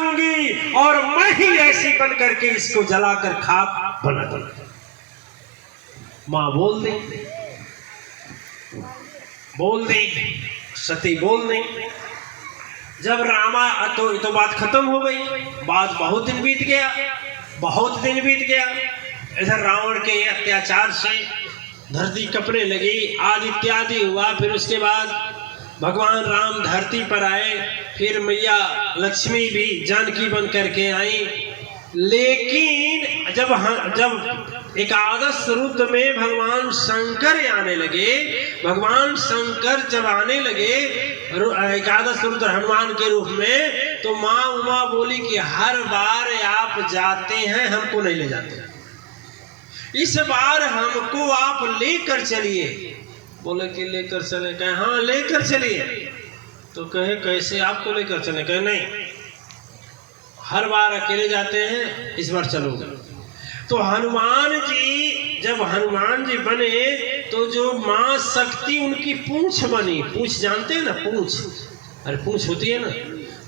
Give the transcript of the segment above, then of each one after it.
दूंगी और मैं ही ऐसी बन करके इसको जलाकर खाक बना दूंगी। मां बोल दी सती बोल दी। जब रामा तो बात खत्म हो गई। बात बहुत दिन बीत गया। इधर रावण के अत्याचार से धरती कपने लगी, आदि इत्यादि हुआ। फिर उसके बाद भगवान राम धरती पर आए, फिर मैया लक्ष्मी भी जानकी बन करके आई। लेकिन जब एकादश रुद्र में भगवान शंकर आने लगे, एकादश रुद्र हनुमान के रूप में, तो माँ उमा बोली कि हर बार आप जाते हैं, हमको नहीं ले जाते, इस बार हमको आप लेकर चलिए। बोले कि लेकर चले? कहे हाँ लेकर चलिए। तो कहे कैसे आपको लेकर चले? कहे नहीं, हर बार अकेले जाते हैं, इस बार चलोगे। तो जब हनुमान जी बने तो जो माँ शक्ति उनकी पूंछ बनी। पूंछ जानते हैं ना? पूंछ होती है ना,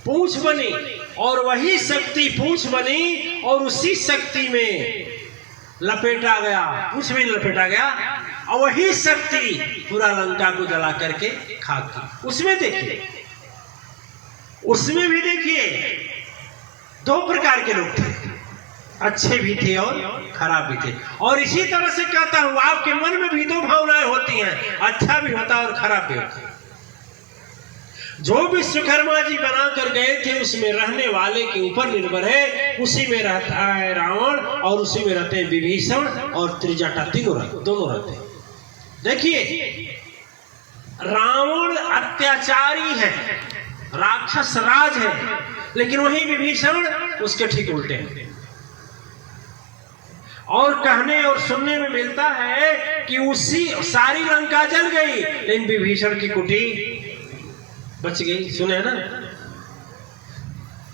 पूंछ बनी। और वही शक्ति पूंछ बनी और उसी शक्ति में लपेटा गया, पूंछ में लपेटा गया, और वही शक्ति पूरा लंका को जला करके खाक थी। उसमें भी देखिए दो प्रकार के लोग थे, अच्छे भी थे और खराब भी थे। और इसी तरह से कहता हूं आपके मन में भी दो भावनाएं होती हैं, अच्छा भी होता है और खराब भी होता है। जो विश्वकर्मा जी बना कर गए थे उसमें रहने वाले के ऊपर निर्भर है। उसी में रहता है रावण और उसी में रहते हैं विभीषण और त्रिजटा, दोनों रहते हैं। देखिए रावण अत्याचारी है, राक्षस राज है, लेकिन वही विभीषण उसके ठीक उल्टे हैं। और कहने और सुनने में मिलता है कि उसी सारी लंका जल गई, लेकिन विभीषण की कुटी बच गई। सुने ना?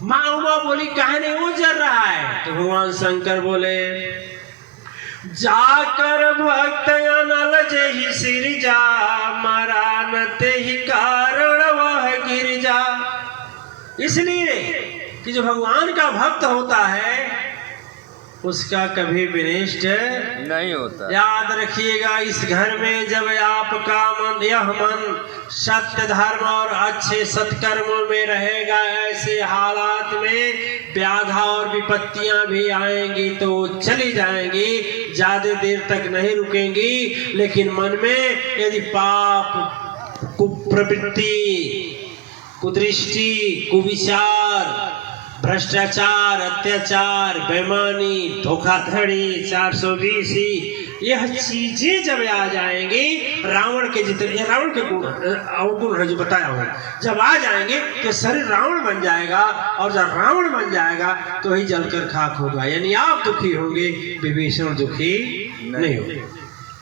माँ उमा बोली कहने वो जल रहा है, तो भगवान शंकर बोले जाकर भक्त अनल जहि सिर जा, मरानते ही कारण वह गिर जा। इसलिए कि जो भगवान का भक्त होता है उसका कभी विनिष्ट नहीं होता। याद रखिएगा, इस घर में जब आपका यह मन सत्य धर्म और अच्छे सत्कर्मों में रहेगा, ऐसे हालात में व्याधा और विपत्तियां भी आएंगी तो चली जाएंगी, ज्यादा देर तक नहीं रुकेंगी। लेकिन मन में यदि पाप, कुप्रवृत्ति, कुदृष्टि, कुविचार, भ्रष्टाचार, अत्याचार, बेईमानी, धोखाधड़ी, 420 यह चीजें जब आ जाएंगी, रावण के गुण जो बताया हुआ, जब आ जाएंगे तो शरीर रावण बन जाएगा। और जब रावण बन जाएगा तो ही जलकर खाक होगा। यानी आप दुखी होंगे, विभीषण दुखी नहीं होंगे।